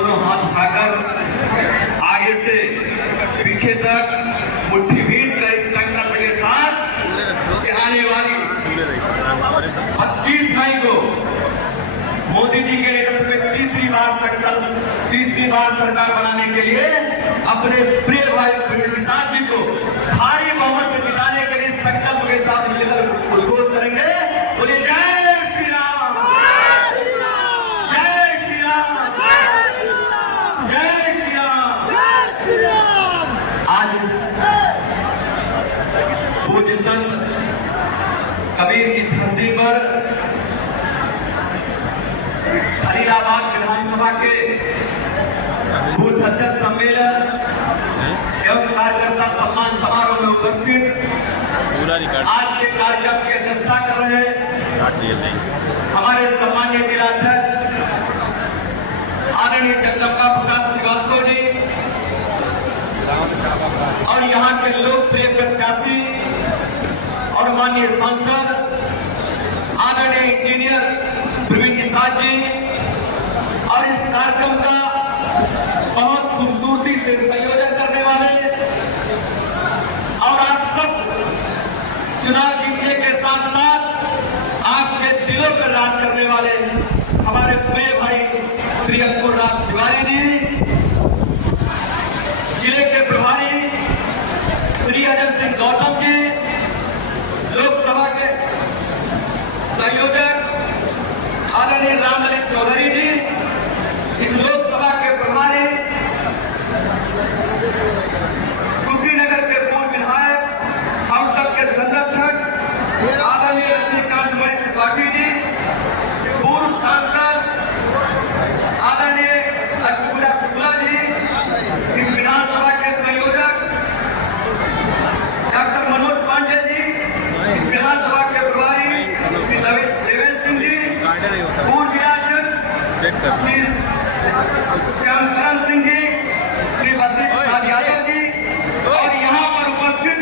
दोनों हाथ उठाकर आगे से पीछे तक मुट्ठी भीड़ कर इस संकल्प के साथ कि आने वाली 25 मई को मोदी जी के नेतृत्व में तीसरी बार सरकार बनाने के लिए अपने प्रिय भाई प्रवीण जी को भारी बहुमत से जिताने के लिए संकल्प के साथ मिलकर उद्घोष करेंगे। बोलिए जय श्री राम, जय श्री राम, जय श्री राम, जय श्री राम, जय श्री राम। आज पूज्य संत कबीर की धरती पर हरीराबाद विधानसभा के बूथ अध्यक्ष सम्मेलन एवं कार्यकर्ता सम्मान समारोह में उपस्थित आज के कार्यक्रम की अध्यक्षता कर रहे हमारे सम्मानीय जिलाध्यक्ष आदरणीय जगदम्बा प्रसाद श्रीवास्तव जी और यहाँ के लोकप्रिय प्रत्याशी और माननीय सांसद आदरणीय इंजीनियर प्रवीण निषाद जी और इस कार्यक्रम का बहुत खूबसूरती से संयोजन करने वाले और आप सब चुनाव जीतने के साथ साथ आपके दिलों पर राज करने वाले हमारे प्रिय भाई श्री अंकुर राज तिवारी जी, जिले के प्रभारी श्री अजय सिंह गौतम जी, लोकसभा के संयोजक आदरणीय रामललित चौधरी जी, इस लोकसभा के प्रभारी कुशीनगर के पूर्व विधायक हम सबके संरक्षक आदरणीय रजनीकांत त्रिपाठी जी, पूर्व सांसद आदरणीय अटकुला शुक्ला जी, इस विधानसभा के संयोजक डॉक्टर मनोज पांडे जी, इस विधानसभा के प्रभारी श्री देवेंद्र सिंह जी, पूर्व जिलाध्यक्ष श्री श्यामकरण सिंह जी, श्री बद्रीनाथ प्रसाद यादव जी और यहाँ पर उपस्थित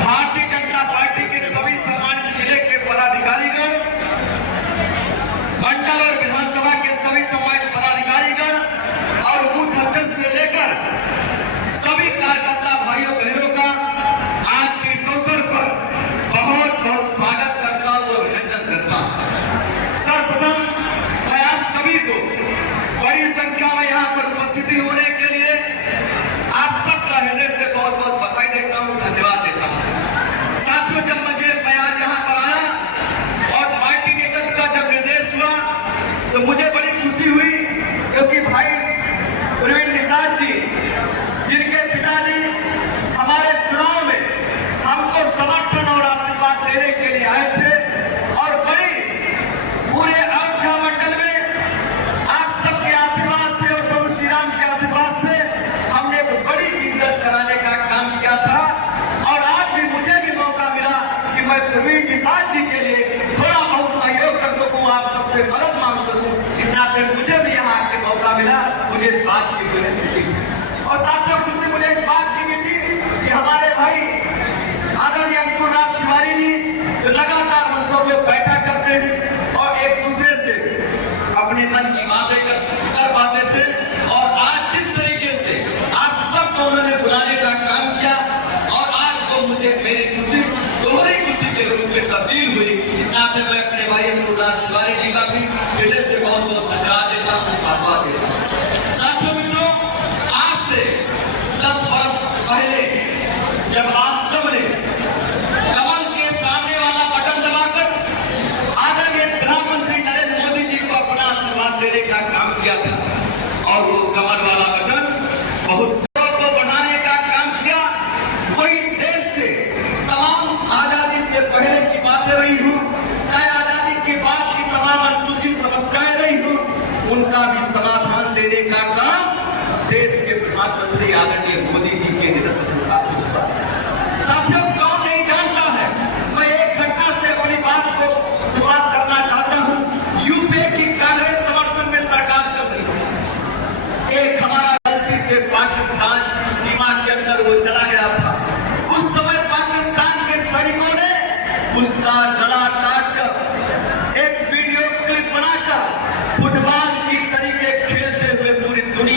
भारतीय जनता पार्टी के सभी सम्मानित जिले के पदाधिकारीगण, मंडल और विधानसभा के सभी सम्मानित पदाधिकारीगण और बूथ अध्यक्ष से लेकर सभी कार्यकर्ता भाइयों बहनों का आज के इस अवसर पर बहुत बहुत स्वागत करता हूँ, अभिनंदन करता हूँ। सर्वप्रथम मैं आप सभी को बड़ी संख्या में यहाँ पर उपस्थिति होने के लिए आप सबका हृदय से बहुत बहुत बधाई देता हूँ, धन्यवाद देता हूँ। साथियों, जब मैं आज यहाँ पर आया और पार्टी नेतृत्व का जब निर्देश हुआ तो मुझे बड़ी खुशी हुई, क्योंकि भाई प्रवीण निषाद जी, जिनके पिताजी हमारे चुनाव में हमको समर्थन और आशीर्वाद देने के लिए आए थे और बड़ी पूरे अयोध्या मंडल में आप सबके आशीर्वाद से और प्रभु श्री राम के आशीर्वाद से हमने एक बड़ी इज्जत कराने का काम किया था। और आज भी मुझे भी मौका मिला कि मैं प्रवीण निषाद जी के लिए थोड़ा बहुत सहयोग कर सकूं, आप सबसे मदद मांग सकूं, इस नाते मुझे भी यहाँ आके मौका मिला। मुझे इस बात की बड़ी खुशी और साथियों खुशी मुझे इस बात की भी थी कि हमारे भाई आदरणीय अंकुर राज तिवारी जी जो लगातार हम सब लोग बैठा करते हैं और एक दूसरे से अपने मन की बातें कर पाते थे, और आज जिस तरीके से आप सबको उन्होंने बुलाने का काम किया और आज वो मुझे मेरी खुशी दोहरी खुशी के रूप में तब्दील हुई, इस नाते मैं अपने भाई अंकुर राज तिवारी जी का भी हृदय से बहुत बहुत धन्यवाद देता हूँ, साधुवाद देता हूँ। साथियों मित्रों, आज से 10 वर्ष पहले जब आप सबने कमल के सामने वाला बटन दबाकर आदरणीय प्रधानमंत्री नरेंद्र मोदी जी को अपना आशीर्वाद देने का काम किया था और वो कमल वाला बटन बहुत को बढ़ाने का काम किया, वही देश से तमाम आजादी से पहले की बातें रही हूँ, चाहे आजादी के बाद की तमाम अनसुलझी समस्याएं रही हूँ, उनका भी समाधान देने का काम देश के प्रधानमंत्री आदरणीय मोदी जी के नेतृत्व के साथ हुआ। साथियों, कौन नहीं जानता है, मैं एक घटना से अपनी बात को शुरुआत करना चाहता हूँ। यूपीए की कांग्रेस समर्थन में सरकार चल रही है, एक हमारा गलती से पाकिस्तान की सीमा के अंदर वो चला गया था, उस समय पाकिस्तान के सैनिकों ने उसका गला काट कर एक वीडियो क्लिप बनाकर फुटबॉल की तरीके खेलते हुए पूरी दुनिया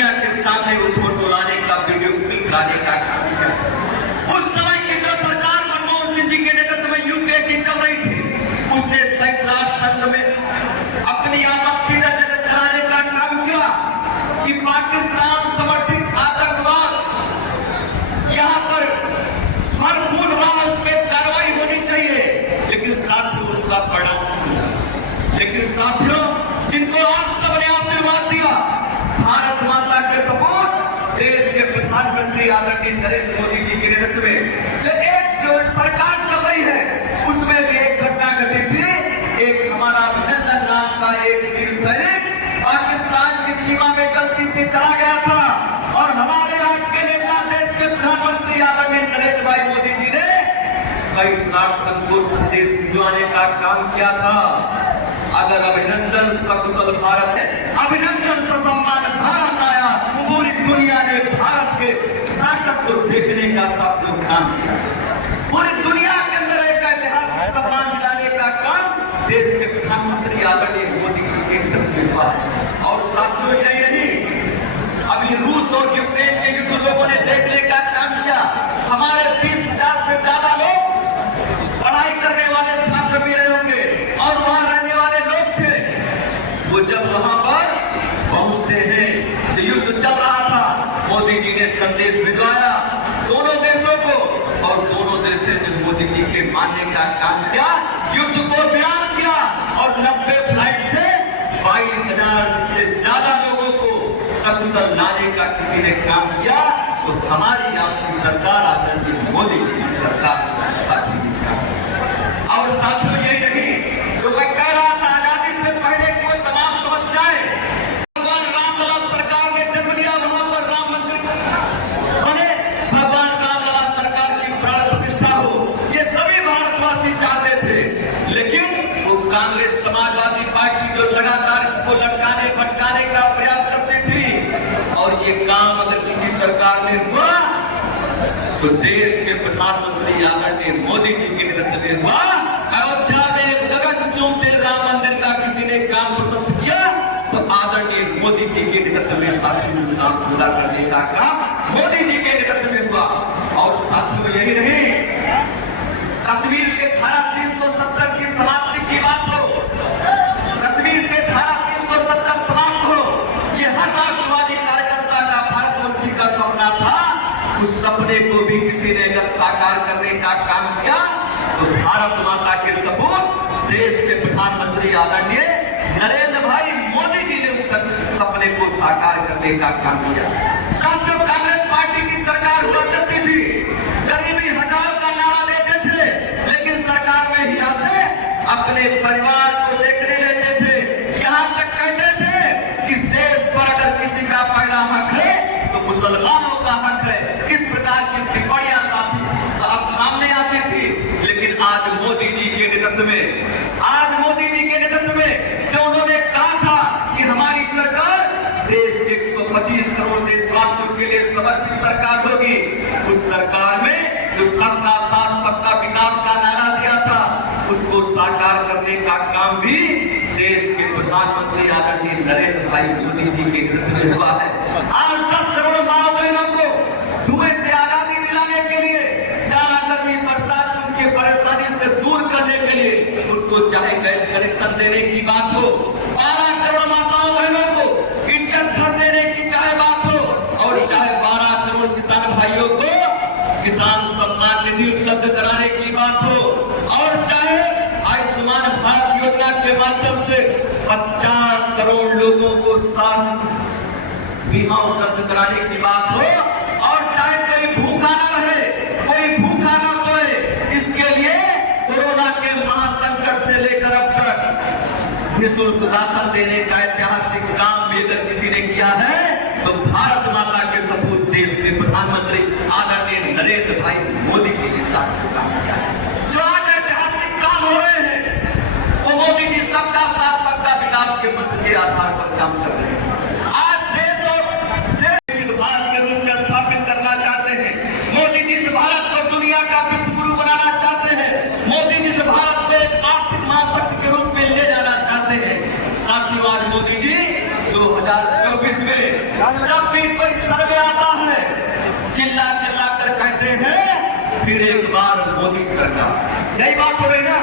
कई नाट संघ को संदेश भिजवाने का काम किया था। अगर अभिनंदन सकुशल भारत है, अभिनंदन ससम्मान भारत आया, पूरी दुनिया ने भारत के ताकत को देखने का साथियों काम किया। पूरी दुनिया के अंदर एक ऐतिहासिक सम्मान दिलाने का काम देश के प्रधानमंत्री आदरणीय मोदी के नेतृत्व में हुआ है। और साथियों यही नहीं, अभी रूस और यूक्रेन के युद्ध लोगों ने देखने का काम किया। हमारे 20,000 से ज्यादा लोग पढ़ाई करने वाले छात्र भी रहे होंगे और वहां रहने वाले लोग थे। वो जब वहां पर पहुंचते हैं तो युद्ध चल रहा था, मोदी जी ने संदेश भिजवाया दोनों देशों को और दोनों देशों ने मोदी जी के मानने का काम किया, युद्ध को विराम किया और 90 फ्लाइट से 22,000 से ज्यादा लोगों को सकुशल लाने का किसी ने काम किया। तो हमारी आपकी सरकार आदरणीय मोदी जी की सरकार साथी और साथियों यही नहीं जो मैं कह रहा था, आजादी से पहले कोई तमाम समस्याएं भगवान रामलला सरकार ने जन्म दिया, वहां पर राम मंदिर बने, भगवान रामलला सरकार की प्राण प्रतिष्ठा हो, ये सभी भारतवासी चाहते थे। लेकिन वो कांग्रेस समाजवादी पार्टी जो लगातार इसको लटकाने भटकाने का प्रयास करती थी और ये काम अगर किसी सरकार ने हुआ तो देश के प्रधानमंत्री आदरणीय मोदी जी के नेतृत्व में हुआ। अयोध्या में गगन चूमते राम मंदिर का किसी ने काम प्रशस्त किया तो आदरणीय मोदी जी के नेतृत्व में साथियों काम पूरा करने का काम मोदी जी के नेतृत्व में हुआ। और साथियों यही नहीं, कश्मीर से धारा 370 की समाप्ति की बात हो, कश्मीर से धारा 370 समाप्त हो, ये हर राष्ट्रवादी कार्यकर्ता का भारतवंशी का सपना था। उस सपने को भी किसी ने अगर साकार करने का काम किया तो भारत माता के सपूत देश के प्रधानमंत्री आदरणीय नरेंद्र भाई मोदी जी ने उस सपने को साकार करने का काम किया। साथियों, कांग्रेस पार्टी की सरकार हुआ करती थी, गरीबी हटाओ का नारा लेते थे, लेकिन सरकार में ही आते अपने परिवार को देखने लेते थे। यहाँ तक कहते थे इस देश पर अगर किसी का पहला हक है तो मुसलमानों का हक है। इस प्रकार की टिप्पणियां सामने आती थी। लेकिन आज मोदी जी के नेतृत्व में, आज मोदी जी के नेतृत्व में जो उन्होंने कहा था कि हमारी सरकार देश के 125 करोड़ देशवासियों के लिए समर्पित सरकार होगी, उस सरकार में जो सबका साथ सबका विकास का नारा दिया था उसको साकार करने का काम भी देश के प्रधानमंत्री आदरणीय नरेंद्र भाई मोदी जी के नेतृत्व में हुआ है। आज 10 करोड़ माँ बहनों को धुएं से आजादी दिलाने के लिए, जाना गर्मी बरसात की उनकी परेशानी से दूर करने के लिए उनको चाहे गैस कनेक्शन देने की बात हो, 12 करोड़ माताओं बहनों को इज्जत घर देने की चाहे बात हो, और चाहे 12 करोड़ किसान भाइयों को किसान सम्मान निधि उपलब्ध कराने की बात हो, और चाहे आयुष्मान भारत योजना के माध्यम से 50 करोड़ लोगों को स्वास्थ्य बीमा उपलब्ध कराने की बात हो, और चाहे कोई भूखा ना रहे, कोई भूखा ना सोए, इसके लिए कोरोना के महासंकट से लेकर अब तक निःशुल्क राशन देने का ऐतिहासिक काम भी अगर किसी ने किया है तो भारत माता के सपूत देश के प्रधानमंत्री आदरणीय नरेंद्र भाई मोदी जी के साथ काम किया है। जो आज ऐतिहासिक काम हो रहे हैं वो मोदी जी सबका साथ सबका विकास के मंत्र के आधार पर काम कर रहे हैं। आज देश और भारत के रूप में स्थापित करना चाहते हैं। मोदी जी से भारत को दुनिया का विश्व गुरु बनाना चाहते हैं। मोदी जी से भारत को एक आर्थिक महाशक्ति के रूप में ले जाना चाहते हैं। साथियों, आज मोदी जी 2024 में जब भी कोई सर्वे आता है चिल्ला चिल्ला कर कहते हैं फिर एक बार मोदी सरकार, यही बात हो रही ना।